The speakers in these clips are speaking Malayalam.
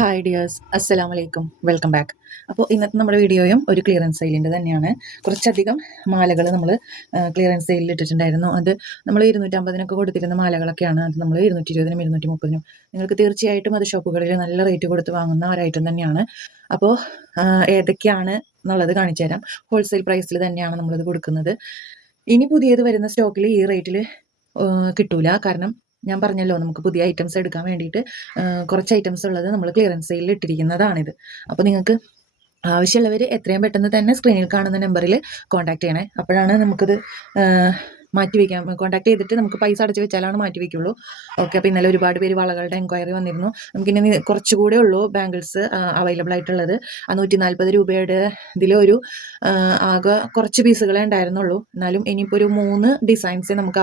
ഹായ് ഡിയേഴ്സ് അസ്സലാം വലൈക്കും വെൽക്കം ബാക്ക് അപ്പോൾ ഇന്നത്തെ നമ്മുടെ വീഡിയോയും ഒരു ക്ലിയറൻസ് സെയിലിന്റെ തന്നെയാണ്. കുറച്ചധികം മാലകൾ നമ്മൾ ക്ലിയറൻസ് സെയിലിൽ ഇട്ടിട്ടുണ്ടായിരുന്നു. അത് നമ്മൾ ഇരുന്നൂറ്റമ്പതിനൊക്കെ കൊടുത്തിരുന്ന മാലകളൊക്കെയാണ്. അത് നമ്മൾ ഇരുന്നൂറ്റി ഇരുപതിനും ഇരുന്നൂറ്റി മുപ്പതിനും നിങ്ങൾക്ക് തീർച്ചയായിട്ടും അത് ഷോപ്പുകളിൽ നല്ല റേറ്റ് കൊടുത്ത് വാങ്ങുന്ന ഒരു ഐറ്റം തന്നെയാണ്. അപ്പോൾ ഏതൊക്കെയാണ് എന്നുള്ളത് കാണിച്ചു തരാം. ഹോൾസെയിൽ പ്രൈസിൽ തന്നെയാണ് നമ്മളിത് കൊടുക്കുന്നത്. ഇനി പുതിയത് വരുന്ന സ്റ്റോക്കിൽ ഈ റേറ്റിൽ കിട്ടൂല. കാരണം ഞാൻ പറഞ്ഞല്ലോ നമുക്ക് പുതിയ ഐറ്റംസ് എടുക്കാൻ വേണ്ടിയിട്ട് കുറച്ച് ഐറ്റംസ് ഉള്ളത് നമ്മൾ ക്ലിയറൻസ് സെയിലിൽ ഇട്ടിരിക്കുന്നതാണിത്. അപ്പോൾ നിങ്ങൾക്ക് ആവശ്യമുള്ളവർ എത്രയും പെട്ടെന്ന് തന്നെ സ്ക്രീനിൽ കാണുന്ന നമ്പറിൽ കോൺടാക്ട് ചെയ്യണേ. അപ്പോഴാണ് നമുക്കിത് ആ, മാറ്റി വയ്ക്കാം കോൺടാക്ട് ചെയ്തിട്ട് നമുക്ക് പൈസ അടച്ച് വെച്ചാലാണ് മാറ്റി വയ്ക്കുള്ളൂ ഓക്കെ അപ്പോൾ ഇന്നലെ ഒരുപാട് പേര് വളകളുടെ എൻക്വയറി വന്നിരുന്നു. നമുക്കിനി കുറച്ചുകൂടെ ഉള്ളൂ ബാങ്കിൾസ് അവൈലബിൾ ആയിട്ടുള്ളത്. ആ നൂറ്റി നാൽപ്പത് രൂപയുടെ ഇതിലൊരു ആകെ കുറച്ച് പീസുകളെ ഉണ്ടായിരുന്നുള്ളൂ. എന്നാലും ഇനിയിപ്പോൾ ഒരു മൂന്ന് ഡിസൈൻസേ നമുക്ക്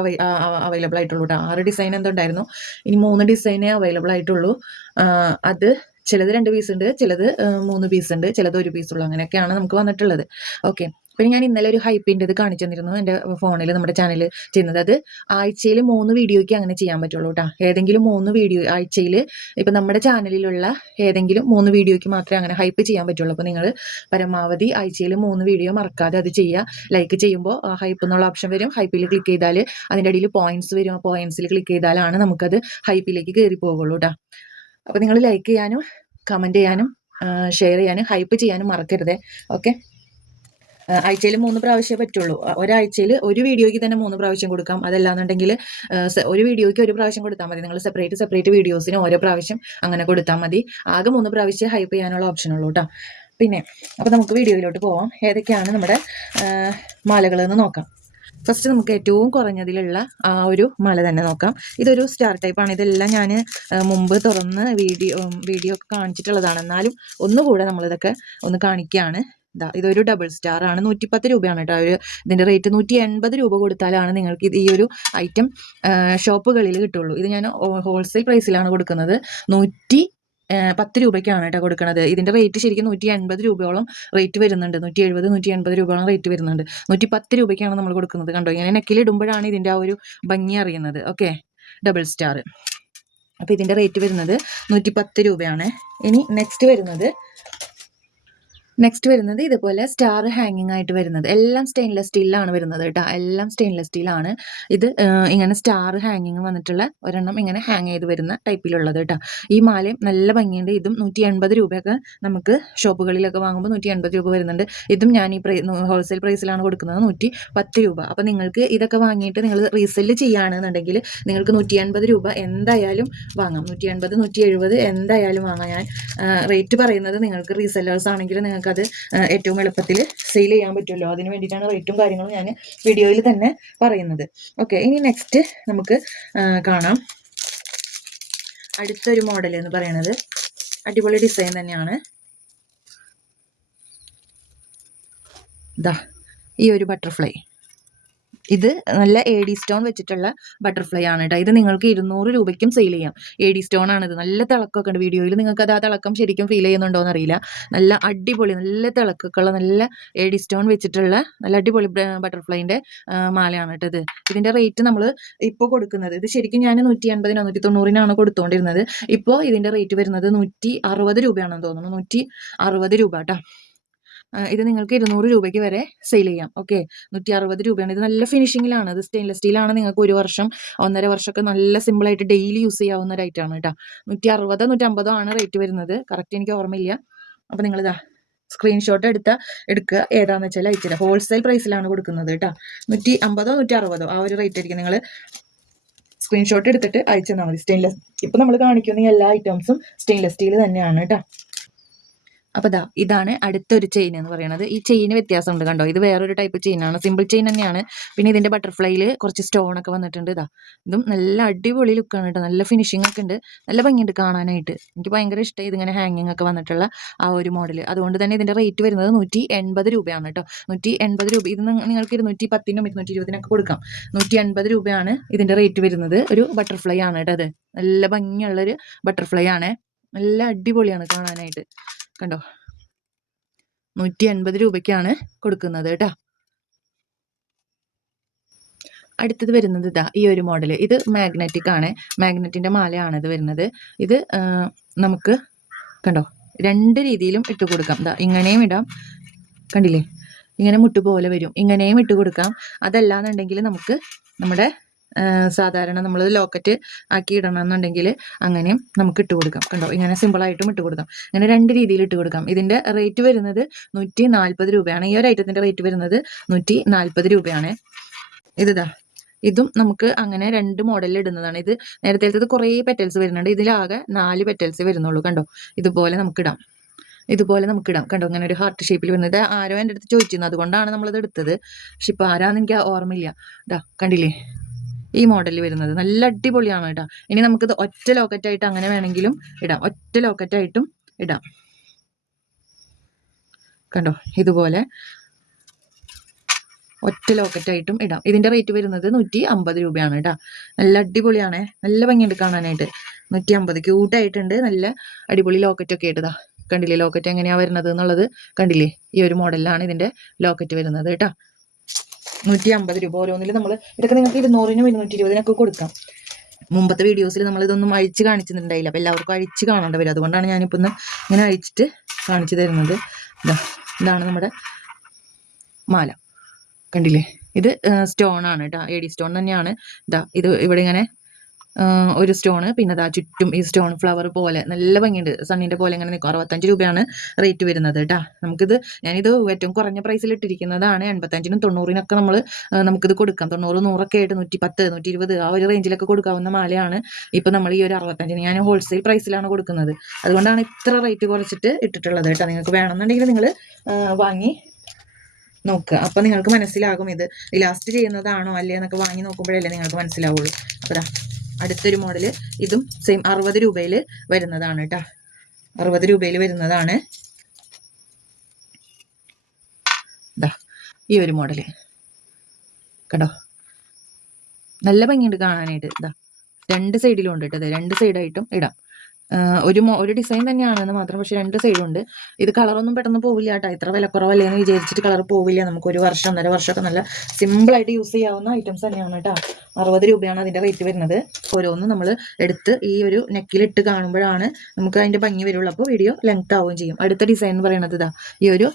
അവൈലബിൾ ആയിട്ടുള്ളൂ ആറ് ഡിസൈൻ എന്തുണ്ടായിരുന്നു ഇനി മൂന്ന് ഡിസൈനേ അവൈലബിൾ ആയിട്ടുള്ളൂ. അത് ചിലത് രണ്ട് പീസ് ഉണ്ട് ചിലത് മൂന്ന് പീസ് ഉണ്ട് ചിലത് ഒരു പീസുള്ളൂ അങ്ങനെയൊക്കെയാണ് നമുക്ക് വന്നിട്ടുള്ളത്. ഓക്കെ പിന്നെ ഞാൻ ഇന്നലെ ഒരു ഹൈപ്പിന്റെ ഇത് കാണിച്ചു തന്നിരുന്നു എന്റെ ഫോണിൽ നമ്മുടെ ചാനൽ ചെയ്യുന്നത്. അത് ആഴ്ചയിൽ മൂന്ന് വീഡിയോയ്ക്ക് അങ്ങനെ ചെയ്യാൻ പറ്റുള്ളൂ കേട്ടോ ഏതെങ്കിലും മൂന്ന് വീഡിയോ ആഴ്ചയിൽ ഇപ്പം നമ്മുടെ ചാനലിലുള്ള ഏതെങ്കിലും മൂന്ന് വീഡിയോയ്ക്ക് മാത്രമേ അങ്ങനെ ഹൈപ്പ് ചെയ്യാൻ പറ്റുള്ളൂ. അപ്പോൾ നിങ്ങൾ പരമാവധി ആഴ്ചയിൽ മൂന്ന് വീഡിയോ മറക്കാതെ അത് ചെയ്യുക. ലൈക്ക് ചെയ്യുമ്പോൾ ഹൈപ്പ് എന്നുള്ള ഓപ്ഷൻ വരും. ഹൈപ്പിൽ ക്ലിക്ക് ചെയ്താൽ അതിന്റെ ഇടയിൽ പോയിന്റ്സ് വരും. ആ പോയിന്റ്സിൽ ക്ലിക്ക് ചെയ്താലാണ് നമുക്കത് ഹൈപ്പിലേക്ക് കയറി പോകുള്ളൂ കേട്ടോ അപ്പോൾ നിങ്ങൾ ലൈക്ക് ചെയ്യാനും കമന്റ് ചെയ്യാനും ഷെയർ ചെയ്യാനും ഹൈപ്പ് ചെയ്യാനും മറക്കരുതേ. ഓക്കെ ആഴ്ചയിൽ മൂന്ന് പ്രാവശ്യമേ പറ്റുള്ളൂ. ഒരാഴ്ചയിൽ ഒരു വീഡിയോയ്ക്ക് തന്നെ മൂന്ന് പ്രാവശ്യം കൊടുക്കാം. അതല്ലാന്നുണ്ടെങ്കിൽ ഒരു വീഡിയോയ്ക്ക് ഒരു പ്രാവശ്യം കൊടുത്താൽ മതി. നിങ്ങൾ സെപ്പറേറ്റ് സെപ്പറേറ്റ് വീഡിയോസിന് ഓരോ പ്രാവശ്യം അങ്ങനെ കൊടുത്താൽ മതി. ആകെ മൂന്ന് പ്രാവശ്യം ഹൈപ്പ് ചെയ്യാനുള്ള ഓപ്ഷൻ ഉള്ളൂ കേട്ടോ പിന്നെ അപ്പോൾ നമുക്ക് വീഡിയോയിലോട്ട് പോവാം. ഏതൊക്കെയാണ് നമ്മുടെ മാലകളെന്ന് നോക്കാം. ഫസ്റ്റ് നമുക്ക് ഏറ്റവും കുറഞ്ഞതിലുള്ള ആ ഒരു മല തന്നെ നോക്കാം. ഇതൊരു സ്റ്റാർ ടൈപ്പാണ് ഇതെല്ലാം ഞാൻ മുമ്പ് തുറന്ന് വീഡിയോ വീഡിയോ ഒക്കെ കാണിച്ചിട്ടുള്ളതാണ്. എന്നാലും ഒന്നുകൂടെ നമ്മളിതൊക്കെ ഒന്ന് കാണിക്കുകയാണ്. ഇതാ ഇതൊരു ഡബിൾ സ്റ്റാർ ആണ്. നൂറ്റിപ്പത്ത് രൂപയാണ് കേട്ടോ ഒരു ഇതിന്റെ റേറ്റ് നൂറ്റി എൺപത് രൂപ കൊടുത്താലാണ് നിങ്ങൾക്ക് ഇത് ഈ ഒരു ഐറ്റം ഷോപ്പുകളിൽ കിട്ടുള്ളൂ. ഇത് ഞാൻ ഹോൾസെയിൽ പ്രൈസിലാണ് കൊടുക്കുന്നത്. നൂറ്റി പത്ത് രൂപയ്ക്കാണ് കേട്ടോ കൊടുക്കുന്നത് ഇതിന്റെ റേറ്റ് ശരിക്കും നൂറ്റി എൺപത് രൂപയോളം റേറ്റ് വരുന്നുണ്ട്. നൂറ്റി എഴുപത് നൂറ്റി എൺപത് രൂപയോളം റേറ്റ് വരുന്നുണ്ട്. നൂറ്റി പത്ത് രൂപയ്ക്കാണ് നമ്മൾ കൊടുക്കുന്നത് കണ്ടോ? ഇങ്ങനെ നെക്കിലിടുമ്പോഴാണ് ഇതിന്റെ ആ ഒരു ഭംഗി അറിയുന്നത്. ഓക്കെ? ഡബിൾ സ്റ്റാർ അപ്പോൾ ഇതിന്റെ റേറ്റ് വരുന്നത് നൂറ്റി പത്ത് രൂപയാണ്. ഇനി നെക്സ്റ്റ് വരുന്നത് നെക്സ്റ്റ് വരുന്നത് ഇതുപോലെ സ്റ്റാർ ഹാങ്ങിങ് ആയിട്ട് വരുന്നത്. എല്ലാം സ്റ്റെയിൻലെസ് സ്റ്റീലിലാണ് വരുന്നത് കേട്ടോ. എല്ലാം സ്റ്റെയിൻലെസ് സ്റ്റീലാണ് ഇത് ഇങ്ങനെ സ്റ്റാർ ഹാങ്ങിങ് വന്നിട്ടുള്ള ഒരെണ്ണം ഇങ്ങനെ ഹാങ് ചെയ്ത് വരുന്ന ടൈപ്പിലുള്ളത് കേട്ടോ. ഈ മാലയും നല്ല ഭംഗിയുണ്ട്. ഇതും നൂറ്റി എൺപത് രൂപയൊക്കെ നമുക്ക് ഷോപ്പുകളിലൊക്കെ വാങ്ങുമ്പോൾ നൂറ്റി എൺപത് രൂപ വരുന്നുണ്ട്. ഇതും ഞാൻ ഈ ഹോൾസെയിൽ പ്രൈസിലാണ് കൊടുക്കുന്നത്. നൂറ്റി പത്ത് രൂപ. അപ്പോൾ നിങ്ങൾക്ക് ഇതൊക്കെ വാങ്ങിയിട്ട് നിങ്ങൾ റീസെൽ ചെയ്യുകയാണെന്നുണ്ടെങ്കിൽ നിങ്ങൾക്ക് നൂറ്റി എൺപത് രൂപ എന്തായാലും വാങ്ങാം. നൂറ്റി എൺപത് നൂറ്റി എഴുപത് എന്തായാലും വാങ്ങാം. ഞാൻ റേറ്റ് പറയുന്നത് നിങ്ങൾക്ക് റീസെല്ലേഴ്സ് ആണെങ്കിൽ നിങ്ങൾക്കത് ഏറ്റവും എളുപ്പത്തിൽ സെയിൽ ചെയ്യാൻ പറ്റുമല്ലോ. അതിന് വേണ്ടിയിട്ടാണ് റേറ്റും കാര്യങ്ങളും ഞാൻ വീഡിയോയിൽ തന്നെ പറയുന്നത്. ഓക്കെ ഇനി നെക്സ്റ്റ് നമുക്ക് കാണാം. അടുത്തൊരു മോഡൽ എന്ന് പറയുന്നത് അടിപൊളി ഡിസൈൻ തന്നെയാണ്. ദാ ഈ ഒരു ബട്ടർഫ്ലൈ ഇത് നല്ല എ ഡി സ്റ്റോൺ വെച്ചിട്ടുള്ള ബട്ടർഫ്ലൈ ആണ് കേട്ടോ ഇത് നിങ്ങൾക്ക് ഇരുന്നൂറ് രൂപയ്ക്കും സെയിൽ ചെയ്യാം. എ ഡി സ്റ്റോൺ ആണിത് നല്ല തിളക്കമൊക്കെ ഉണ്ട് വീഡിയോയിൽ നിങ്ങൾക്ക് അത് ആ തിളക്കം ശരിക്കും ഫീൽ ചെയ്യുന്നുണ്ടോ എന്നറിയില്ല നല്ല അടിപൊളി നല്ല തിളക്കൊക്കെയുള്ള നല്ല എ ഡി സ്റ്റോൺ വെച്ചിട്ടുള്ള നല്ല അടിപൊളി ബട്ടർഫ്ലൈന്റെ മാലയാണ് കേട്ടോ ഇത്. ഇതിന്റെ റേറ്റ് നമ്മൾ ഇപ്പോൾ കൊടുക്കുന്നത് ഇത് ശരിക്കും ഞാൻ നൂറ്റി എൺപതിനോ നൂറ്റി തൊണ്ണൂറിനാണ് കൊടുത്തുകൊണ്ടിരുന്നത് ഇപ്പോൾ ഇതിന്റെ റേറ്റ് വരുന്നത് നൂറ്റി അറുപത് രൂപയാണെന്ന് തോന്നുന്നു. നൂറ്റി അറുപത് രൂപ കേട്ടോ ഇത് നിങ്ങൾക്ക് ഇരുന്നൂറ് രൂപയ്ക്ക് വരെ സെയിൽ ചെയ്യാം. ഓക്കെ നൂറ്റി അറുപത് രൂപയാണ്. ഇത് നല്ല ഫിനിഷിങ്ങിലാണ് ഇത് സ്റ്റെയിൻലെസ് സ്റ്റീലാണ് നിങ്ങൾക്ക് ഒരു വർഷം ഒന്നര വർഷമൊക്കെ നല്ല സിമ്പിളായിട്ട് ഡെയിലി യൂസ് ചെയ്യാവുന്ന ഒരു ഐറ്റമാണ് കേട്ടോ. നൂറ്റി അറുപതോ നൂറ്റമ്പതോ ആണ് റേറ്റ് വരുന്നത്. കറക്റ്റ് എനിക്ക് ഓർമ്മയില്ല. അപ്പോൾ നിങ്ങളിതാ സ്ക്രീൻഷോട്ട് എടുത്ത എടുക്കുക. ഏതാന്ന് വെച്ചാൽ അയച്ചില്ല ഹോൾസെയിൽ പ്രൈസിലാണ് കൊടുക്കുന്നത് കേട്ടോ. നൂറ്റി അമ്പതോ നൂറ്റി അറുപതോ ആ ഒരു റേറ്റ് ആയിരിക്കും. നിങ്ങൾ സ്ക്രീൻഷോട്ട് എടുത്തിട്ട് അയച്ചു തന്നാൽ മതി. സ്റ്റെയിൻലെസ് ഇപ്പം നമ്മൾ കാണിക്കുന്ന എല്ലാ ഐറ്റംസും സ്റ്റെയിൻലെസ് സ്റ്റീൽ തന്നെയാണ് കേട്ടോ. അപ്പോൾ ഇതാ ഇതാണ് അടുത്തൊരു ചെയിൻ എന്ന് പറയുന്നത് ഈ ചെയിന് വ്യത്യാസമുണ്ട് കണ്ടോ? ഇത് വേറൊരു ടൈപ്പ് ചെയിനാണ് സിമ്പിൾ ചെയിൻ തന്നെയാണ്. പിന്നെ ഇതിന്റെ ബട്ടർഫ്ലൈയിൽ കുറച്ച് സ്റ്റോൺ ഒക്കെ വന്നിട്ടുണ്ട് ഇതാ ഇതും നല്ല അടിപൊളി ലുക്കാണ് കേട്ടോ നല്ല ഫിനിഷിംഗ് ഒക്കെ ഉണ്ട്. നല്ല ഭംഗിയുണ്ട് കാണാനായിട്ട്. എനിക്ക് ഭയങ്കര ഇഷ്ടമായി ഇതിങ്ങനെ ഹാങ്ങിങ് ഒക്കെ വന്നിട്ടുള്ള ആ ഒരു മോഡൽ അതുകൊണ്ട് തന്നെ ഇതിന്റെ റേറ്റ് വരുന്നത് നൂറ്റി എൺപത് രൂപയാണ് കേട്ടോ നൂറ്റി എൺപത് രൂപ ഇത് നിങ്ങ- നിങ്ങൾക്ക് ഇരുന്നൂറ്റി പത്തിനും ഇരുന്നൂറ്റി ഇരുപതിനൊക്കെ കൊടുക്കാം. നൂറ്റി എൺപത് രൂപയാണ് ഇതിന്റെ റേറ്റ് വരുന്നത് ഒരു ബട്ടർഫ്ലൈ ആണ് കേട്ടോ അത് നല്ല ഭംഗിയുള്ളൊരു ബട്ടർഫ്ലൈ ആണ്. നല്ല അടിപൊളിയാണ് കാണാനായിട്ട്. കണ്ടോ? നൂറ്റി എൺപത് രൂപയ്ക്കാണ് കൊടുക്കുന്നത് കേട്ടോ. അടുത്തത് വരുന്നത് ഇതാ ഈ ഒരു മോഡൽ ഇത് മാഗ്നറ്റിക് ആണ്. മാഗ്നറ്റിന്റെ മാലയാണ് ഇത് വരുന്നത്. ഇത് നമുക്ക് കണ്ടോ രണ്ട് രീതിയിലും ഇട്ട് കൊടുക്കാം. ഇതാ ഇങ്ങനെയും ഇടാം. കണ്ടില്ലേ? ഇങ്ങനെ മുട്ട് പോലെ വരും. ഇങ്ങനെയും ഇട്ട് കൊടുക്കാം. അതല്ലാന്നുണ്ടെങ്കിൽ നമുക്ക് നമ്മുടെ സാധാരണ നമ്മൾ ലോക്കറ്റ് ആക്കി ഇടണം എന്നുണ്ടെങ്കിൽ അങ്ങനെയും നമുക്ക് ഇട്ട് കൊടുക്കാം. കണ്ടോ? ഇങ്ങനെ സിമ്പിളായിട്ടും ഇട്ട് കൊടുക്കാം. അങ്ങനെ രണ്ട് രീതിയിൽ ഇട്ട് കൊടുക്കാം. ഇതിന്റെ റേറ്റ് വരുന്നത് നൂറ്റി നാൽപ്പത് രൂപയാണ്. ഈ ഒരു ഐറ്റത്തിന്റെ റേറ്റ് വരുന്നത് നൂറ്റി നാൽപ്പത് രൂപയാണ്. ഇതാ ഇതും. നമുക്ക് അങ്ങനെ രണ്ട് മോഡലിൽ ഇടുന്നതാണ്. ഇത് നേരത്തെ കുറേ പെറ്റൽസ് വരുന്നുണ്ട്. ഇതിലാകെ നാല് പെറ്റൽസ് വരുന്നുള്ളൂ. കണ്ടോ? ഇതുപോലെ നമുക്കിടാം ഇതുപോലെ നമുക്ക് ഇടാം. കണ്ടോ? ഇങ്ങനെ ഒരു ഹാർട്ട് ഷേപ്പിൽ വരുന്നത്. ആരോ എന്റെ അടുത്ത് ചോദിച്ചിരുന്നു. അതുകൊണ്ടാണ് നമ്മളിത് എടുത്തത്. പക്ഷെ ഇപ്പോൾ ആരാന്ന് എനിക്ക് ഓർമ്മയില്ല. ഇതാ കണ്ടില്ലേ? ഈ മോഡൽ വരുന്നത്. നല്ല അടിപൊളിയാണ് കേട്ടോ. ഇനി നമുക്കിത് ഒറ്റ ലോക്കറ്റായിട്ട് അങ്ങനെ വേണമെങ്കിലും ഇടാം. ഒറ്റ ലോക്കറ്റായിട്ടും ഇടാം. കണ്ടോ? ഇതുപോലെ ഒറ്റ ലോക്കറ്റായിട്ടും ഇടാം. ഇതിന്റെ റേറ്റ് വരുന്നത് നൂറ്റി അമ്പത് രൂപയാണ് കേട്ടോ. നല്ല അടിപൊളിയാണേ. നല്ല ഭംഗിയുണ്ട് കാണാനായിട്ട്. നൂറ്റി അമ്പത് ക്യൂട്ടായിട്ടുണ്ട്. നല്ല അടിപൊളി ലോക്കറ്റൊക്കെ ഇട്ടതാ കണ്ടില്ലേ? ലോക്കറ്റ് എങ്ങനെയാണ് വരുന്നത് എന്നുള്ളത് കണ്ടില്ലേ? ഈ ഒരു മോഡലിലാണ് ഇതിന്റെ ലോക്കറ്റ് വരുന്നത് കേട്ടോ. നൂറ്റി അമ്പത് രൂപ ഓരോന്നിൽ നമ്മൾ ഇതൊക്കെ നിങ്ങൾക്ക് ഇരുന്നൂറിനും ഇരുന്നൂറ്റി ഇരുപതിനൊക്കെ കൊടുക്കാം. മുമ്പത്തെ വീഡിയോസിൽ നമ്മൾ ഇതൊന്നും അഴിച്ച് കാണിച്ചിട്ടുണ്ടായില്ല. അപ്പോൾ എല്ലാവർക്കും അഴിച്ച് കാണേണ്ട വരും. അതുകൊണ്ടാണ് ഞാനിപ്പോൾ ഒന്ന് ഇങ്ങനെ അഴിച്ചിട്ട് കാണിച്ചു തരുന്നത്. ഇതാ ഇതാണ് നമ്മുടെ മാല. കണ്ടില്ലേ? ഇത് സ്റ്റോൺ ആണ് കേട്ടോ. എ ഡി സ്റ്റോൺ തന്നെയാണ്. ഇതാ ഇത് ഇവിടെ ഇങ്ങനെ ഒരു സ്റ്റോണ്. പിന്നെ അതാ ചുറ്റും ഈ സ്റ്റോൺ ഫ്ലവർ പോലെ നല്ല ഭംഗിയുണ്ട്. സണ്ണിന്റെ പോലെ ഇങ്ങനെ നിൽക്കും അറുപത്തഞ്ച് രൂപയാണ് റേറ്റ് വരുന്നത് കേട്ടോ നമുക്കിത് ഞാനിത് ഏറ്റവും കുറഞ്ഞ പ്രൈസിൽ ഇട്ടിരിക്കുന്നതാണ്. എൺപത്തഞ്ചിനും തൊണ്ണൂറിനൊക്കെ നമ്മൾ നമുക്കിത് കൊടുക്കാം. തൊണ്ണൂറ് നൂറൊക്കെ ആയിട്ട് നൂറ്റി പത്ത് നൂറ്റി ഇരുപത് ആ ഒരു റേഞ്ചിലൊക്കെ കൊടുക്കാവുന്ന മാലയാണ്. ഇപ്പം നമ്മൾ ഈ ഒരു അറുപത്തഞ്ചിന് ഞാൻ ഹോൾസെയിൽ പ്രൈസിലാണ് കൊടുക്കുന്നത്. അതുകൊണ്ടാണ് ഇത്ര റേറ്റ് കുറച്ചിട്ട് ഇട്ടിട്ടുള്ളത് കേട്ടോ നിങ്ങൾക്ക് വേണമെന്നുണ്ടെങ്കിൽ നിങ്ങൾ വാങ്ങി നോക്കുക. അപ്പം നിങ്ങൾക്ക് മനസ്സിലാകും ഇത്. ലാസ്റ്റ് ചെയ്യുന്നതാണോ അല്ലേ എന്നൊക്കെ വാങ്ങി നോക്കുമ്പോഴല്ലേ നിങ്ങൾക്ക് മനസ്സിലാവുള്ളൂ. അപ്പോൾ അടുത്തൊരു മോഡൽ ഇതും സെയിം അറുപത് രൂപയിൽ വരുന്നതാണ് കേട്ടോ അറുപത് രൂപയിൽ വരുന്നതാണ്. ഈ ഒരു മോഡൽ കണ്ടോ? നല്ല ഭംഗിയുണ്ട് കാണാനായിട്ട്. ഇതാ രണ്ട് സൈഡിലും ഉണ്ട് കേട്ടോ രണ്ട് സൈഡായിട്ടും ഇടാം. ഒരു ഒരു ഡിസൈൻ തന്നെയാണ് എന്ന് മാത്രം പക്ഷെ രണ്ട് സൈഡും ഉണ്ട്. ഇത് കളറൊന്നും പെട്ടെന്ന് പോവില്ല കേട്ടോ. ഇത്ര വിലക്കുറവല്ലേ എന്ന് വിചാരിച്ചിട്ട് കളർ പോവില്ല. നമുക്ക് ഒരു വർഷം ഒന്നര വർഷമൊക്കെ നല്ല സിമ്പിളായിട്ട് യൂസ് ചെയ്യാവുന്ന ഐറ്റംസ് തന്നെയാണ് കേട്ടോ. അറുപത് രൂപയാണ് അതിന്റെ റേറ്റ് വരുന്നത്. ഓരോന്നും നമ്മൾ എടുത്ത് ഈ ഒരു നെക്കിലിട്ട് കാണുമ്പോഴാണ് നമുക്ക് അതിന്റെ ഭംഗി വരുള്ളൂ. അപ്പോൾ വീഡിയോ ലെങ്ത് ആവുകയും ചെയ്യും. അടുത്ത ഡിസൈൻ എന്ന് പറയുന്നത് ഇതാ ഈ ഒരു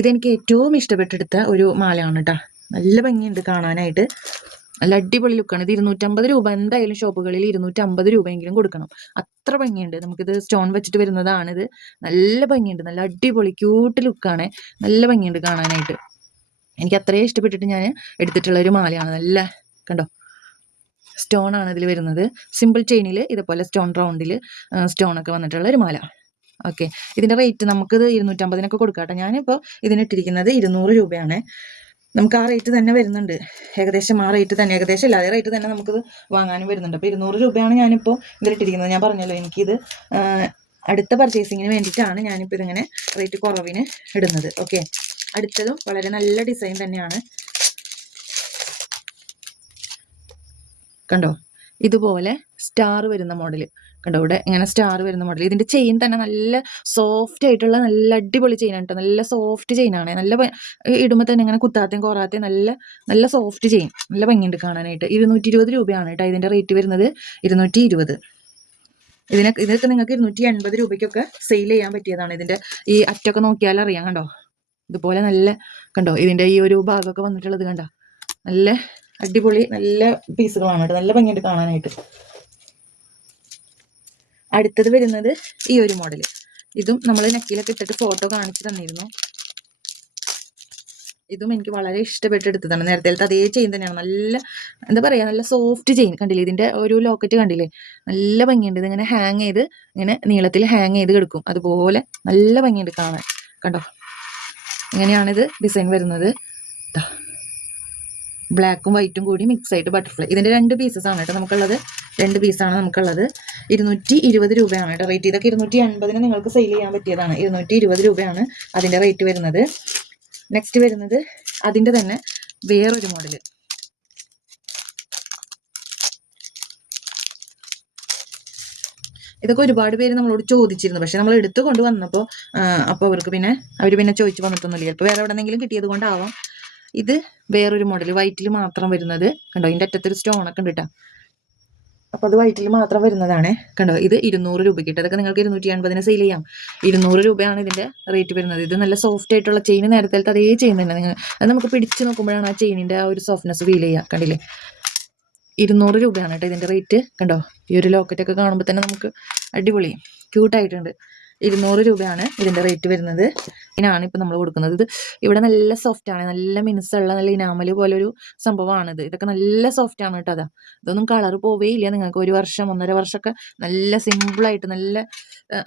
ഇതെനിക്ക് ഏറ്റവും ഇഷ്ടപ്പെട്ടെടുത്ത ഒരു മാലയാണ് കേട്ടോ. നല്ല ഭംഗിയുണ്ട് കാണാനായിട്ട്. നല്ല അടിപൊളി ലുക്കാണ് ഇത് ഇരുന്നൂറ്റമ്പത് രൂപ. എന്തായാലും ഷോപ്പുകളിൽ ഇരുന്നൂറ്റമ്പത് രൂപയെങ്കിലും കൊടുക്കണം. അത്ര ഭംഗിയുണ്ട്. നമുക്കിത് സ്റ്റോൺ വെച്ചിട്ട് വരുന്നതാണിത്. നല്ല ഭംഗിയുണ്ട്. നല്ല അടിപൊളി ക്യൂട്ട് ലുക്കാണ് നല്ല ഭംഗിയുണ്ട് കാണാനായിട്ട്. എനിക്ക് അത്രയും ഇഷ്ടപ്പെട്ടിട്ട് ഞാൻ എടുത്തിട്ടുള്ള ഒരു മാലയാണ്. നല്ല കണ്ടോ? സ്റ്റോൺ ആണ് ഇതിൽ വരുന്നത്. സിമ്പിൾ ചെയിനിൽ ഇതുപോലെ സ്റ്റോൺ റൗണ്ടിൽ സ്റ്റോണൊക്കെ വന്നിട്ടുള്ള ഒരു മാല. ഓക്കെ. ഇതിന്റെ റേറ്റ് നമുക്കിത് ഇരുന്നൂറ്റമ്പതിനൊക്കെ കൊടുക്കാം കേട്ടോ. ഞാനിപ്പോൾ ഇതിനിട്ടിരിക്കുന്നത് ഇരുന്നൂറ് രൂപയാണ്. നമുക്ക് ആ റേറ്റ് തന്നെ വരുന്നുണ്ട്. ഏകദേശം ആ റേറ്റ് തന്നെ. ഏകദേശം ഇല്ല അതേ റേറ്റ് തന്നെ നമുക്കിത് വാങ്ങാനും വരുന്നുണ്ട്. അപ്പോൾ ഇരുന്നൂറ് രൂപയാണ് ഞാനിപ്പോൾ ഇതിലിട്ടിരിക്കുന്നത്. ഞാൻ പറഞ്ഞല്ലോ എനിക്കിത് അടുത്ത പർച്ചേസിങ്ങിന് വേണ്ടിയിട്ടാണ് ഞാനിപ്പോൾ ഇതിങ്ങനെ റേറ്റ് കുറവിന് ഇടുന്നത്. ഓക്കെ അടുത്തതും വളരെ നല്ല ഡിസൈൻ തന്നെയാണ്. കണ്ടോ? ഇതുപോലെ സ്റ്റാർ വരുന്ന മോഡൽ കണ്ടോ? ഇവിടെ ഇങ്ങനെ സ്റ്റാർ വരുന്ന മോഡൽ ഇതിന്റെ ചെയിൻ തന്നെ നല്ല സോഫ്റ്റ് ആയിട്ടുള്ള നല്ല അടിപൊളി ചെയിൻ കേട്ടോ നല്ല സോഫ്റ്റ് ചെയിൻ ആണ്. നല്ല ഇടുമ്പോൾ തന്നെ ഇങ്ങനെ കുത്താത്തേയും കുറാത്തേയും നല്ല നല്ല സോഫ്റ്റ് ചെയിൻ നല്ല ഭംഗിയുണ്ട് കാണാനായിട്ട്. ഇരുന്നൂറ്റി ഇരുപത് രൂപയാണ് കേട്ടോ ഇതിന്റെ റേറ്റ് വരുന്നത്. ഇരുന്നൂറ്റി ഇരുപത് ഇതിനൊക്കെ ഇതൊക്കെ നിങ്ങൾക്ക് ഇരുന്നൂറ്റി എൺപത് രൂപയ്ക്കൊക്കെ സെയിൽ ചെയ്യാൻ പറ്റിയതാണ് ഇതിന്റെ ഈ അറ്റൊക്കെ നോക്കിയാൽ അറിയാം കണ്ടോ? ഇതുപോലെ നല്ല കണ്ടോ? ഇതിന്റെ ഈ ഒരു ഭാഗമൊക്കെ വന്നിട്ടുള്ളത് കണ്ടോ? നല്ല അടിപൊളി നല്ല പീസുകളാണ് കേട്ടോ നല്ല ഭംഗിയുണ്ട് കാണാനായിട്ട്. അടുത്തത് വരുന്നത് ഈ ഒരു മോഡൽ ഇതും നമ്മൾ നെക്കിലൊക്കെ ഇട്ടിട്ട് ഫോട്ടോ കാണിച്ചു തന്നിരുന്നു. ഇതും എനിക്ക് വളരെ ഇഷ്ടപ്പെട്ടെടുത്തതാണ്. നേരത്തെ അതേ ചെയിൻ തന്നെയാണ്. നല്ല എന്താ പറയുക നല്ല സോഫ്റ്റ് ചെയിൻ കണ്ടില്ലേ? ഇതിന്റെ ഒരു ലോക്കറ്റ് കണ്ടില്ലേ? നല്ല ഭംഗിയുണ്ട്. ഇതിങ്ങനെ ഹാങ് ചെയ്ത് ഇങ്ങനെ നീളത്തിൽ ഹാങ് ചെയ്ത് കിടക്കും. അതുപോലെ നല്ല ഭംഗിയുണ്ട് കാണാൻ. കണ്ടോ? ഇങ്ങനെയാണിത് ഡിസൈൻ വരുന്നത്. ബ്ലാക്കും വൈറ്റും കൂടി മിക്സ് ആയിട്ട് ബട്ടർഫ്ലൈ ഇതിന്റെ രണ്ട് പീസസ് ആണ് കേട്ടോ നമുക്കുള്ളത്. രണ്ട് പീസാണ് നമുക്കുള്ളത്. ഇരുന്നൂറ്റി ഇരുപത് രൂപയാണ് കേട്ടോ റേറ്റ് ഇതൊക്കെ ഇരുന്നൂറ്റി അൻപതിന് നിങ്ങൾക്ക് സെയിൽ ചെയ്യാൻ പറ്റിയതാണ്. ഇരുന്നൂറ്റി ഇരുപത് രൂപയാണ് അതിന്റെ റേറ്റ് വരുന്നത്. നെക്സ്റ്റ് വരുന്നത് അതിന്റെ തന്നെ വേറൊരു മോഡൽ ഇതൊക്കെ ഒരുപാട് പേര് നമ്മളോട് ചോദിച്ചിരുന്നു. പക്ഷെ നമ്മൾ എടുത്തു കൊണ്ട് വന്നപ്പോൾ അപ്പോൾ അവർക്ക് പിന്നെ അവർ പിന്നെ ചോദിച്ചു വന്നിട്ടൊന്നുമില്ല. ചിലപ്പോൾ വേറെ എവിടെന്നെങ്കിലും കിട്ടിയത് കൊണ്ടാവാം. ഇത് വേറൊരു മോഡൽ വൈറ്റിൽ മാത്രം വരുന്നത്. കണ്ടോ? ഇതിന്റെ അറ്റത്തൊരു സ്റ്റോണൊക്കെ ഉണ്ട് കേട്ടോ അപ്പോൾ അത് വൈറ്റിൽ മാത്രം വരുന്നതാണ്. കണ്ടോ? ഇത് ഇരുന്നൂറ് രൂപയ്ക്ക്. അതൊക്കെ നിങ്ങൾക്ക് ഇരുന്നൂറ്റി അൻപതിന് സെയിൽ ചെയ്യാം. ഇരുന്നൂറ് രൂപയാണ് ഇതിന്റെ റേറ്റ് വരുന്നത്. ഇത് നല്ല സോഫ്റ്റ് ആയിട്ടുള്ള ചെയിൻ നേരത്തെ അതേ ചെയിൻ തന്നെ നിങ്ങൾ. അത് നമുക്ക് പിടിച്ച് നോക്കുമ്പോഴാണ് ആ ചെയിനിന്റെ ആ ഒരു സോഫ്റ്റ്നെസ് ഫീൽ ചെയ്യുക. കണ്ടില്ലേ? ഇരുന്നൂറ് രൂപയാണ് കേട്ടോ ഇതിന്റെ റേറ്റ് കണ്ടോ? ഈ ഒരു ലോക്കറ്റൊക്കെ കാണുമ്പോൾ തന്നെ നമുക്ക് അടിപൊളി ക്യൂട്ടായിട്ടുണ്ട് ഇരുന്നൂറ് രൂപയാണ് ഇതിന്റെ റേറ്റ് വരുന്നത്. ഇതിനാണ് ഇപ്പം നമ്മൾ കൊടുക്കുന്നത്. ഇത് ഇവിടെ നല്ല സോഫ്റ്റ് ആണ്. നല്ല മിനുസുള്ള നല്ല ഇനാമൽ പോലെ ഒരു സംഭവമാണിത് ഇതൊക്കെ നല്ല സോഫ്റ്റ് ആണ് കേട്ടോ അതാ. ഇതൊന്നും കളർ പോവേ ഇല്ല നിങ്ങൾക്ക്. ഒരു വർഷം ഒന്നര വർഷമൊക്കെ നല്ല സിമ്പിൾ ആയിട്ട് നല്ല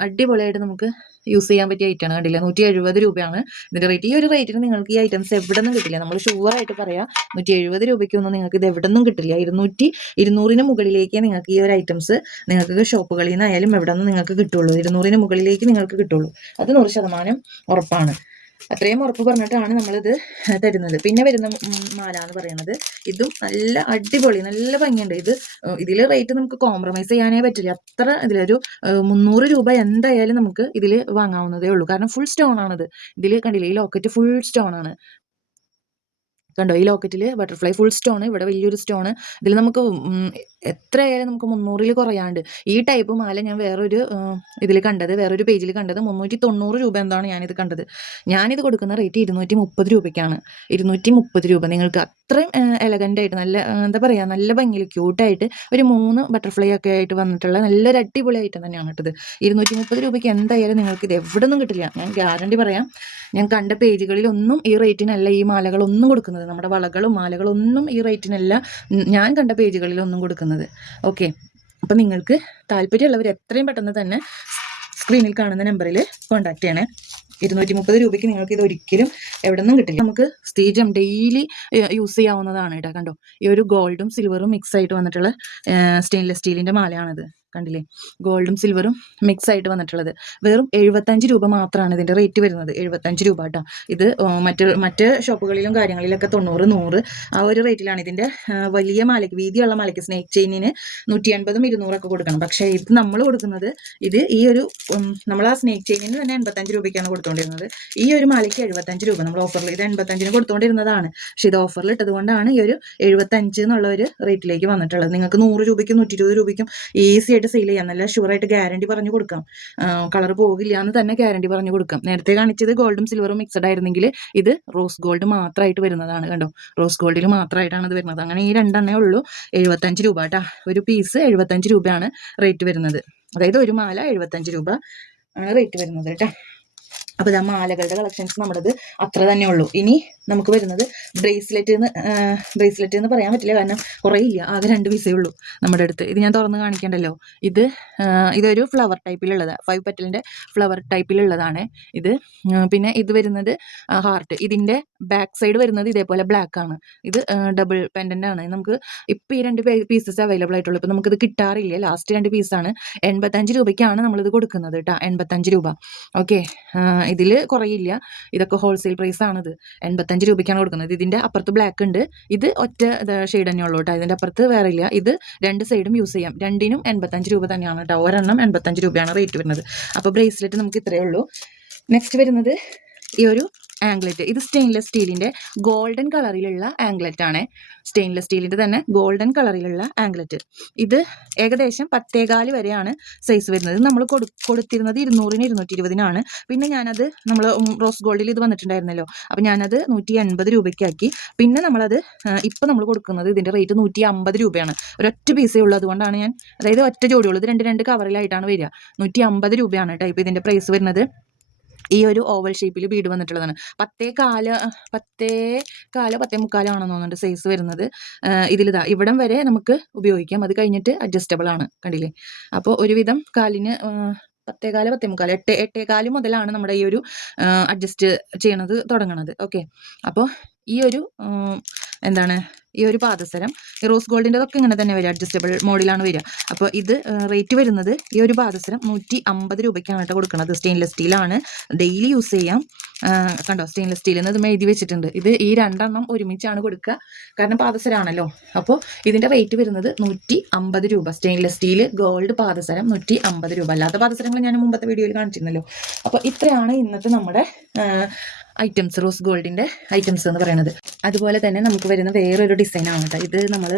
അടിപൊളിയായിട്ട് നമുക്ക് യൂസ് ചെയ്യാൻ പറ്റിയ ഐറ്റമാണ് കണ്ടില്ല? നൂറ്റി എഴുപത് രൂപയാണ് ഇതിന്റെ റേറ്റ് ഈ ഒരു റേറ്റിന് നിങ്ങൾക്ക് ഈ ഐറ്റംസ് എവിടെ നിന്നും കിട്ടില്ല നമ്മൾ ഷുവറായിട്ട് പറയാം നൂറ്റി എഴുപത് രൂപയ്ക്കൊന്നും നിങ്ങൾക്ക് ഇത് എവിടെ നിന്നും കിട്ടില്ല. ഇരുന്നൂറ്റി ഇരുന്നൂറിന് മുകളിലേക്ക് നിങ്ങൾക്ക് ഈ ഒരു ഐറ്റംസ് നിങ്ങൾക്ക് ഷോപ്പുകളിൽ നിന്നായാലും എവിടെ നിന്ന് നിങ്ങൾക്ക് കിട്ടുള്ളൂ. ഇരുന്നൂറിന് മുകളിലേക്ക് നിങ്ങൾക്ക് കിട്ടുള്ളൂ. അത് നൂറ് ശതമാനം ഉറപ്പാണ്. അത്രയും ഉറപ്പ് പറഞ്ഞിട്ടാണ് നമ്മളിത് തരുന്നത്. പിന്നെ വരുന്ന മാല എന്ന് പറയുന്നത് ഇതും നല്ല അടിപൊളി നല്ല ഭംഗിയുണ്ട്. ഇത് ഇതിൽ റേറ്റ് നമുക്ക് കോംപ്രമൈസ് ചെയ്യാനേ പറ്റില്ല. അത്ര ഇതിലൊരു മുന്നൂറ് രൂപ എന്തായാലും നമുക്ക് ഇതിൽ വാങ്ങാവുന്നതേ ഉള്ളൂ. കാരണം ഫുൾ സ്റ്റോൺ ആണത്. ഇതിൽ കണ്ടില്ലേ ഈ ലോക്കറ്റ് ഫുൾ സ്റ്റോൺ ആണ്. കണ്ടോ? ഈ ലോക്കറ്റിൽ ബട്ടർഫ്ലൈ ഫുൾ സ്റ്റോൺ ഇവിടെ വലിയൊരു സ്റ്റോൺ ഇതിൽ നമുക്ക് ഉം, എത്ര ആയാലും നമുക്ക് മുന്നൂറിൽ കുറയാണ്ട്. ഈ ടൈപ്പ് മാല ഞാൻ വേറൊരു ഇതിൽ കണ്ടത് വേറൊരു പേജിൽ കണ്ടത് മുന്നൂറ്റി തൊണ്ണൂറ് രൂപ എന്താണ് ഞാനിത് കണ്ടത്. ഞാനിത് കൊടുക്കുന്ന റേറ്റ് ഇരുന്നൂറ്റി മുപ്പത് രൂപയ്ക്കാണ്. ഇരുന്നൂറ്റി മുപ്പത് രൂപ നിങ്ങൾക്ക് അത്രയും എലഗന്റ് ആയിട്ട് നല്ല എന്താ പറയുക നല്ല ഭംഗിയിൽ ക്യൂട്ടായിട്ട് ഒരു മൂന്ന് ബട്ടർഫ്ലൈ ഒക്കെ ആയിട്ട് വന്നിട്ടുള്ള നല്ലൊരു അടിപൊളി ഐറ്റം തന്നെയാണ് കേട്ടത്. ഇരുന്നൂറ്റി മുപ്പത് രൂപയ്ക്ക് എന്തായാലും നിങ്ങൾക്ക് ഇത് എവിടെ നിന്നും കിട്ടില്ല. ഞാൻ ഗ്യാരണ്ടി പറയാം ഞാൻ കണ്ട പേജുകളിലൊന്നും ഈ റേറ്റിനല്ല ഈ മാലകളൊന്നും കൊടുക്കുന്നത് നമ്മുടെ വളകളും മാലകളൊന്നും ഈ റേറ്റിനല്ല ഞാൻ കണ്ട പേജുകളിലൊന്നും കൊടുക്കുന്നത് ഓക്കെ അപ്പം നിങ്ങൾക്ക് താല്പര്യമുള്ളവർ എത്രയും പെട്ടെന്ന് തന്നെ സ്ക്രീനിൽ കാണുന്ന നമ്പറിൽ കോൺടാക്ട് ചെയ്യണേ. ഇരുന്നൂറ്റി മുപ്പത് രൂപയ്ക്ക് നിങ്ങൾക്ക് ഇത് ഒരിക്കലും എവിടെ നിന്നും കിട്ടില്ല. നമുക്ക് സ്റ്റീജം ഡെയിലി യൂസ് ചെയ്യാവുന്നതാണ് കേട്ടോ. കണ്ടോ? ഈ ഒരു ഗോൾഡും സിൽവറും മിക്സ് ആയിട്ട് വന്നിട്ടുള്ള സ്റ്റെയിൻലെസ് സ്റ്റീലിന്റെ മാലയാണിത്. കണ്ടില്ലേ? ഗോൾഡും സിൽവറും മിക്സ് ആയിട്ട് വന്നിട്ടുള്ളത്. വെറും എഴുപത്തഞ്ച് രൂപ മാത്രമാണ് ഇതിന്റെ റേറ്റ് വരുന്നത്. എഴുപത്തഞ്ച് രൂപ കേട്ടോ ഇത് മറ്റ് മറ്റ് ഷോപ്പുകളിലും കാര്യങ്ങളിലൊക്കെ തൊണ്ണൂറ് നൂറ് ആ ഒരു റേറ്റിലാണ് ഇതിന്റെ വലിയ മാലയ്ക്ക് വീതിയുള്ള മാലയ്ക്ക് സ്നേക്ക് ചെയിനിന് നൂറ്റി അൻപതും ഇരുന്നൂറൊക്കെ കൊടുക്കണം. പക്ഷേ ഇത് നമ്മൾ കൊടുക്കുന്നത് ഇത് ഈ ഒരു നമ്മൾ ആ സ്നേക്ക് ചെയിനിന് തന്നെ എൺപത്തഞ്ച് രൂപയ്ക്കാണ് കൊടുത്തുകൊണ്ടിരുന്നത് ഈ ഒരു മാലയ്ക്ക് എഴുപത്തഞ്ച് രൂപ നമ്മൾ ഓഫറിൽ ഇത് എൺപത്തഞ്ചിന് കൊടുത്തുകൊണ്ടിരുന്നതാണ് പക്ഷേ ഇത് ഓഫറിൽ ഇട്ടതുകൊണ്ടാണ് ഈ ഒരു എഴുപത്തഞ്ച് എന്നുള്ള ഒരു റേറ്റിലേക്ക് വന്നിട്ടുള്ളത്. നിങ്ങൾക്ക് നൂറ് രൂപയ്ക്കും നൂറ്റി ഇരുപത് രൂപയ്ക്കും ഈസി സെയിൽ ചെയ്യാം. നല്ല ഷുവറായിട്ട് ഗ്യാരണ്ടി പറഞ്ഞു കൊടുക്കാം. കളർ പോകില്ല എന്ന് തന്നെ ഗ്യാരണ്ടി പറഞ്ഞു കൊടുക്കാം. നേരത്തെ കാണിച്ചത് ഗോൾഡും സിൽവറും മിക്സഡ് ആയിരുന്നെങ്കിൽ ഇത് റോസ് ഗോൾഡ് മാത്രമായിട്ട് വരുന്നതാണ് കണ്ടോ? റോസ് ഗോൾഡിൽ മാത്രമായിട്ടാണ് ഇത് വരുന്നത്. അങ്ങനെ ഈ രണ്ടെണ്ണേ ഉള്ളൂ. എഴുപത്തഞ്ച് രൂപ കേട്ടോ ഒരു പീസ് എഴുപത്തഞ്ച് രൂപയാണ് റേറ്റ് വരുന്നത്. അതായത് ഒരു മാല എഴുപത്തഞ്ച് രൂപ ആണ് റേറ്റ് വരുന്നത് കേട്ടോ അപ്പോൾ ഇതാ മാലകളുടെ കളക്ഷൻസ് നമ്മുടേത് അത്ര തന്നെ ഉള്ളൂ. ഇനി നമുക്ക് വരുന്നത് ബ്രേസ്ലെറ്റ് എന്ന് ബ്രേസ്ലെറ്റ് എന്ന് പറയാൻ പറ്റില്ല. കാരണം കുറേ ഇല്ല. ആകെ രണ്ട് പീസേ ഉള്ളൂ നമ്മുടെ അടുത്ത്. ഇത് ഞാൻ തുറന്ന് കാണിക്കണ്ടല്ലോ. ഇത് ഇതൊരു ഫ്ലവർ ടൈപ്പിലുള്ളതാണ് ഫൈവ് പെറ്റലിന്റെ ഫ്ലവർ ടൈപ്പിലുള്ളതാണ് ഇത്. പിന്നെ ഇത് വരുന്നത് ഹാർട്ട് ഇതിന്റെ ബാക്ക് സൈഡ് വരുന്നത് ഇതേപോലെ ബ്ലാക്ക് ആണ്. ഇത് ഡബിൾ പെൻഡന്റ് ആണ്. നമുക്ക് ഇപ്പോൾ ഈ രണ്ട് പീസസ് അവൈലബിൾ ആയിട്ടുള്ളൂ. ഇപ്പോൾ നമുക്കിത് കിട്ടാറില്ല. ലാസ്റ്റ് രണ്ട് പീസാണ് എൺപത്തഞ്ച് രൂപയ്ക്കാണ് നമ്മളിത് കൊടുക്കുന്നത് കേട്ടോ എൺപത്തഞ്ച് രൂപ. ഓക്കെ ഇതിൽ കുറയില്ല. ഇതൊക്കെ ഹോൾസെയിൽ പ്രൈസ് ആണിത്. എൺപത്തഞ്ച് രൂപയ്ക്കാണ് കൊടുക്കുന്നത്. ഇതിന്റെ അപ്പുറത്ത് ബ്ലാക്ക് ഉണ്ട്. ഇത് ഒറ്റ ഷെയ്ഡ് തന്നെ ഉള്ളൂ കേട്ടോ ഇതിന്റെ അപ്പുറത്ത് വേറെ ഇല്ല. ഇത് രണ്ട് സൈഡും യൂസ് ചെയ്യാം. രണ്ടിനും എൺപത്തഞ്ച് രൂപ തന്നെയാണ് കേട്ടോ ഒരെണ്ണം എൺപത്തഞ്ച് രൂപയാണ് റേറ്റ് വരുന്നത്. അപ്പോൾ ബ്രേസ്ലെറ്റ് നമുക്ക് ഇത്രയേ ഉള്ളൂ. നെക്സ്റ്റ് വരുന്നത് ഈ ഒരു ആംഗ്ലറ്റ് ഇത് സ്റ്റെയിൻലെസ് സ്റ്റീലിന്റെ ഗോൾഡൻ കളറിലുള്ള ആംഗ്ലറ്റ് ആണ്. സ്റ്റെയിൻലെസ് സ്റ്റീലിന്റെ തന്നെ ഗോൾഡൻ കളറിലുള്ള ആംഗ്ലറ്റ് ഇത് ഏകദേശം പത്തേകാൽ വരെയാണ് സൈസ് വരുന്നത്. നമ്മൾ കൊടു കൊടുത്തിരുന്നത് ഇരുന്നൂറിന് ഇരുന്നൂറ്റി ഇരുപതിനാണ് പിന്നെ ഞാനത് നമ്മൾ റോസ് ഗോൾഡിൽ ഇത് വന്നിട്ടുണ്ടായിരുന്നല്ലോ. അപ്പം ഞാനത് നൂറ്റി എൺപത് രൂപയ്ക്കാക്കി. പിന്നെ നമ്മളത് ഇപ്പം നമ്മൾ കൊടുക്കുന്നത് ഇതിന്റെ റേറ്റ് നൂറ്റി അമ്പത് രൂപയാണ്. ഒരൊറ്റ പീസേ ഉള്ളൂ. അതുകൊണ്ടാണ് ഞാൻ അതായത് ഒറ്റ ജോഡിയുള്ളത് രണ്ട് രണ്ട് കവറിലായിട്ടാണ് വരിക. നൂറ്റി അമ്പത് രൂപയാണ് ടൈപ്പ് ഇതിന്റെ പ്രൈസ് വരുന്നത്. ഈ ഒരു ഓവൽ ഷേപ്പിൽ ബീഡ് വന്നിട്ടുള്ളതാണ്. പത്തേ കാൽ പത്തേ കാൽ പത്തേ മുക്കാലാണെന്ന് തോന്നുന്നുണ്ട് സൈസ് വരുന്നത്. ഇതിലിതാ ഇവിടം വരെ നമുക്ക് ഉപയോഗിക്കാം. അത് കഴിഞ്ഞിട്ട് അഡ്ജസ്റ്റബിൾ ആണ്. കണ്ടില്ലേ? അപ്പോൾ ഒരുവിധം കാലിന് പത്തേ പത്തേകാൽ പത്തേ മുക്കാൽ എട്ട് എട്ടേകാൽ മുതലാണ് നമ്മുടെ ഈ ഒരു അഡ്ജസ്റ്റ് ചെയ്യണത് തുടങ്ങണത്. ഓക്കെ? അപ്പോൾ ഈ ഒരു എന്താണ്? ഈ ഒരു പാദസരം ഈ റോസ് ഗോൾഡിന്റെതൊക്കെ ഇങ്ങനെ തന്നെ വരിക അഡ്ജസ്റ്റബിൾ മോഡിലാണ് വരിക. അപ്പോൾ ഇത് റേറ്റ് വരുന്നത് ഈ ഒരു പാദസരം നൂറ്റി അമ്പത് രൂപയ്ക്കാണ് കേട്ടോ കൊടുക്കുന്നത്. സ്റ്റെയിൻലെസ് സ്റ്റീലാണ് ഡെയിലി യൂസ് ചെയ്യാം. കണ്ടോ? സ്റ്റെയിൻലെസ് സ്റ്റീൽ എന്ന് എഴുതി വെച്ചിട്ടുണ്ട്. ഇത് ഈ രണ്ടെണ്ണം ഒരുമിച്ചാണ് കൊടുക്കുക. കാരണം പാദസരമാണല്ലോ അപ്പോൾ ഇതിന്റെ റേറ്റ് വരുന്നത് നൂറ്റി അമ്പത് രൂപ. സ്റ്റെയിൻലെസ് സ്റ്റീൽ ഗോൾഡ് പാദസരം നൂറ്റി അമ്പത് രൂപ. അല്ലാത്ത പാദസരങ്ങൾ ഞാൻ മുമ്പത്തെ വീഡിയോയിൽ കാണിച്ചിരുന്നല്ലോ. അപ്പോൾ ഇത്രയാണ് ഇന്നത്തെ നമ്മുടെ ഐറ്റംസ് റോസ് ഗോൾഡിന്റെ ഐറ്റംസ് എന്ന് പറയുന്നത്. അതുപോലെ തന്നെ നമുക്ക് വരുന്ന വേറൊരു ഡിസൈനാണ് കേട്ടോ. ഇത് നമ്മൾ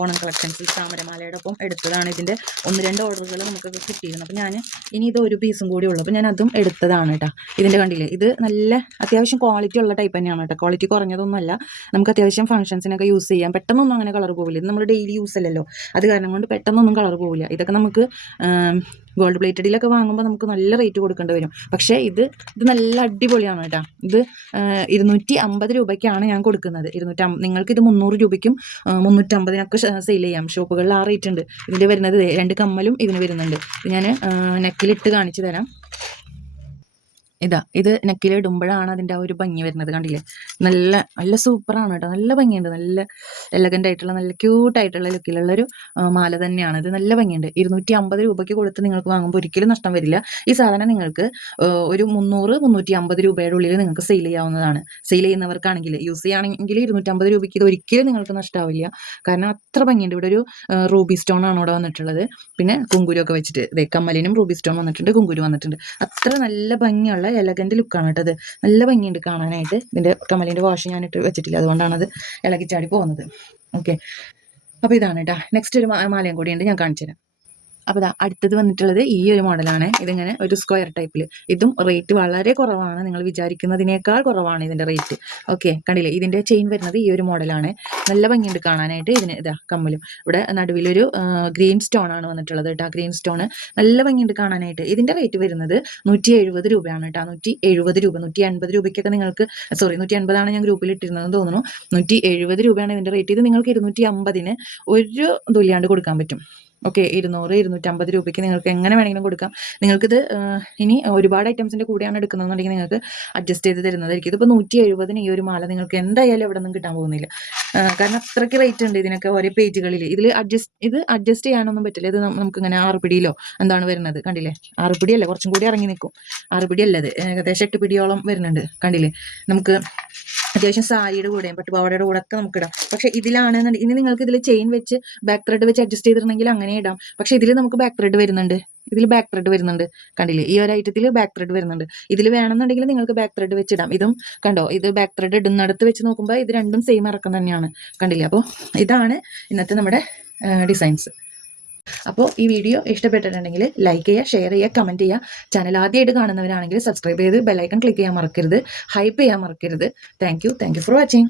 ഓണം കളക്ഷൻസിൽ താമരമാലയുടെ ഒപ്പം എടുത്തതാണ്. ഇതിന്റെ ഒന്ന് രണ്ട് ഓർഡറുകൾ നമുക്ക് കിട്ടിയിരുന്നു. അപ്പോൾ ഞാൻ ഇനി ഇത് ഒരു പീസും കൂടി ഉള്ളൂ. അപ്പോൾ ഞാൻ അതും എടുത്തതാണ് കേട്ടോ. ഇതിന്റെ കണ്ടില്ലേ? ഇത് നല്ല അത്യാവശ്യം ക്വാളിറ്റി ഉള്ള ടൈപ്പ് തന്നെയാണ് കേട്ടോ. ക്വാളിറ്റി കുറഞ്ഞതൊന്നുമല്ല. നമുക്ക് അത്യാവശ്യം ഫംഗ്ഷൻസിനൊക്കെ യൂസ് ചെയ്യാം. പെട്ടെന്നൊന്നും അങ്ങനെ കളർ പോവില്ല. ഇത് നമ്മൾ ഡെയിലി യൂസ് അല്ലല്ലോ. അത് കാരണം കൊണ്ട് പെട്ടെന്നൊന്നും കളർ പോവില്ല. ഇതൊക്കെ നമുക്ക് ഗോൾഡ് പ്ലേറ്റഡിലൊക്കെ വാങ്ങുമ്പോൾ നമുക്ക് നല്ല റേറ്റ് കൊടുക്കേണ്ടി വരും. പക്ഷേ ഇത് ഇത് നല്ല അടിപൊളിയാണ് കേട്ടോ. ഇത് ഇരുന്നൂറ്റി അമ്പത് രൂപയ്ക്കാണ് ഞാൻ കൊടുക്കുന്നത്. ഇരുന്നൂറ്റി നിങ്ങൾക്ക് ഇത് മുന്നൂറ് രൂപയ്ക്കും മുന്നൂറ്റമ്പതിനൊക്കെ സെയിൽ ചെയ്യാം. ഷോപ്പുകളിൽ ആ റേറ്റ് ഉണ്ട്. ഇതിന്റെ വരുന്നത് രണ്ട് കമ്മലും ഇതിന് വരുന്നുണ്ട്. ഞാൻ നെക്കിലിട്ട് കാണിച്ചു തരാം. ഇതാ ഇത് നെക്കിൽ ഇടുമ്പോഴാണ് അതിന്റെ ആ ഒരു ഭംഗി വരുന്നത് കണ്ടില്ലേ? നല്ല നല്ല സൂപ്പറാണ് കേട്ടോ. നല്ല ഭംഗിയുണ്ട്. നല്ല എലഗന്റ് ആയിട്ടുള്ള നല്ല ക്യൂട്ടായിട്ടുള്ള ലുക്കിലുള്ളൊരു മാല തന്നെയാണ്. ഇത് നല്ല ഭംഗിയുണ്ട്. ഇരുന്നൂറ്റി അമ്പത് രൂപയ്ക്ക് കൊടുത്ത് നിങ്ങൾക്ക് വാങ്ങുമ്പോൾ ഒരിക്കലും നഷ്ടം വരില്ല. ഈ സാധനം നിങ്ങൾക്ക് ഒരു മുന്നൂറ് മുന്നൂറ്റി അമ്പത് രൂപയുടെ ഉള്ളിൽ നിങ്ങൾക്ക് സെയിൽ ചെയ്യാവുന്നതാണ്. സെയിൽ ചെയ്യുന്നവർക്കാണെങ്കിൽ യൂസ് ചെയ്യുകയാണെങ്കിൽ ഇരുന്നൂറ്റമ്പത് രൂപയ്ക്ക് ഇത് ഒരിക്കലും നിങ്ങൾക്ക് നഷ്ടമാവില്ല കാരണം അത്ര ഭംഗിയുണ്ട്. ഇവിടെ ഒരു റൂബി സ്റ്റോൺ ആണ് ഇവിടെ വന്നിട്ടുള്ളത്. പിന്നെ കുങ്കുരൊക്കെ വെച്ചിട്ട് കമ്മലിനും റൂബി സ്റ്റോൺ വന്നിട്ടുണ്ട് കുങ്കുരു വന്നിട്ടുണ്ട്. അത്ര നല്ല ഭംഗിയുള്ള എലഗന്റ് ലുക്കാണ് കേട്ടത് നല്ല ഭംഗിയുണ്ട് കാണാനായിട്ട്. ഇതിന്റെ കമലിന്റെ വാഷ് ഞാൻ ഇട്ട് വെച്ചിട്ടില്ല. അതുകൊണ്ടാണ് അത് ഇളകിച്ചാടി പോകുന്നത്. ഓക്കെ അപ്പോൾ ഇതാണ് കേട്ടോ നെക്സ്റ്റ് ഒരു മാലയും മാലയും കൂടിയുണ്ട് ഞാൻ കാണിച്ചു തരാം അപ്പോൾ ഇതാ അടുത്തത് വന്നിട്ടുള്ളത് ഈ ഒരു മോഡലാണ്. ഇതിങ്ങനെ ഒരു സ്ക്വയർ ടൈപ്പിൽ ഇതും റേറ്റ് വളരെ കുറവാണ്. നിങ്ങൾ വിചാരിക്കുന്നതിനേക്കാൾ കുറവാണ് ഇതിന്റെ റേറ്റ് ഓക്കെ കണ്ടില്ലേ? ഇതിന്റെ ചെയിൻ വരുന്നത് ഈ ഒരു മോഡലാണ്. നല്ല ഭംഗിയുണ്ട് കാണാനായിട്ട് ഇതിന്. ഇതാ കമ്മലും. ഇവിടെ നടുവിലൊരു ഗ്രീൻ സ്റ്റോൺ ആണ് വന്നിട്ടുള്ളത് കേട്ടോ ഗ്രീൻ സ്റ്റോൺ നല്ല ഭംഗിയുണ്ട് കാണാനായിട്ട്. ഇതിന്റെ റേറ്റ് വരുന്നത് നൂറ്റി എഴുപത് രൂപയാണ് കേട്ടോ. നൂറ്റി എഴുപത് രൂപ നൂറ്റി അൻപത് രൂപയ്ക്കൊക്കെ നിങ്ങൾക്ക് സോറി നൂറ്റി അൻപതാണ് ഞാൻ ഗ്രൂപ്പിൽ ഇട്ടിരുന്നതെന്ന് തോന്നുന്നു. നൂറ്റി എഴുപത് രൂപയാണ് ഇതിന്റെ റേറ്റ് ഇത് നിങ്ങൾക്ക് ഇരുന്നൂറ്റി അമ്പതിന് ഒരു തുല്യാണ്ട് കൊടുക്കാൻ പറ്റും. ഓക്കെ ഇരുന്നൂറ് ഇരുന്നൂറ്റമ്പത് രൂപയ്ക്ക് നിങ്ങൾക്ക് എങ്ങനെ വേണമെങ്കിലും കൊടുക്കാം. നിങ്ങൾക്കിത് ഇനി ഒരുപാട് ഐറ്റംസിന്റെ കൂടെയാണ് എടുക്കുന്നതെന്നുണ്ടെങ്കിൽ നിങ്ങൾക്ക് അഡ്ജസ്റ്റ് ചെയ്ത് തരുന്നതായിരിക്കും ഇതിപ്പോൾ നൂറ്റി എഴുപതിന് ഈ ഒരു മാല നിങ്ങൾക്ക് എന്തായാലും ഇവിടെ നിന്നും കിട്ടാൻ പോകുന്നില്ല. കാരണം അത്രയ്ക്ക് റേറ്റ് ഉണ്ട് ഇതിനൊക്കെ ഓരോ പേജുകളിൽ ഇതിൽ അഡ്ജസ്റ്റ് ഇത് അഡ്ജസ്റ്റ് ചെയ്യാനൊന്നും പറ്റില്ല. ഇത് നമുക്ക് ഇങ്ങനെ ആറ് പിടിയിലോ എന്താണ് വരുന്നത് കണ്ടില്ലേ? ആറ് പിടിയല്ല കുറച്ചും കൂടി ഇറങ്ങി നിൽക്കും. ആറ് പിടിയല്ല ഇത്. ഏകദേശം എട്ട് പിടിയോളം വരുന്നുണ്ട് കണ്ടില്ലേ? നമുക്ക് അത്യാവശ്യം സാരിയുടെ കൂടെയും പട്ടുപാവാടയുടെ കൂടെ ഒക്കെ നമുക്ക് ഇടാം. പക്ഷെ ഇതിലാണ് ഇനി നിങ്ങൾക്ക് ഇതിൽ ചെയിൻ വെച്ച് ബാക്ക് ത്രെഡ് വെച്ച് അഡ്ജസ്റ്റ് ചെയ്തിട്ടുണ്ടെങ്കിൽ അങ്ങനെ ഇടാം. പക്ഷെ ഇതിൽ നമുക്ക് ബാക്ക് ത്രെഡ് വരുന്നുണ്ട്. ഇതിൽ ബാക്ക് ത്രെഡ് വരുന്നുണ്ട്. കണ്ടില്ലേ? ഈ ഒരു ഐറ്റത്തിൽ ബാക്ക് ത്രെഡ് വരുന്നുണ്ട്. ഇതിൽ വേണമെന്നുണ്ടെങ്കിൽ നിങ്ങൾക്ക് ബാക്ക് ത്രെഡ് വെച്ചിടാം ഇതും കണ്ടോ? ഇത് ബാക്ക് ത്രെഡ് ഇടുന്നിടത്ത് വെച്ച് നോക്കുമ്പോൾ ഇത് രണ്ടും സെയിം ഇറക്കം തന്നെയാണ്. കണ്ടില്ലേ? അപ്പോൾ ഇതാണ് ഇന്നത്തെ നമ്മുടെ ഡിസൈൻസ് അപ്പോൾ ഈ വീഡിയോ ഇഷ്ടപ്പെട്ടിട്ടുണ്ടെങ്കിൽ ലൈക്ക് ചെയ്യുക ഷെയർ ചെയ്യുക കമന്റ് ചെയ്യുക. ചാനൽ ആദ്യമായിട്ട് കാണുന്നവരാണെങ്കിൽ സബ്സ്ക്രൈബ് ചെയ്ത് ബെലൈക്കൺ ക്ലിക്ക് ചെയ്യാൻ മറക്കരുത്. ഹൈപ്പ് ചെയ്യാൻ മറക്കരുത്. Thank you thank you for watching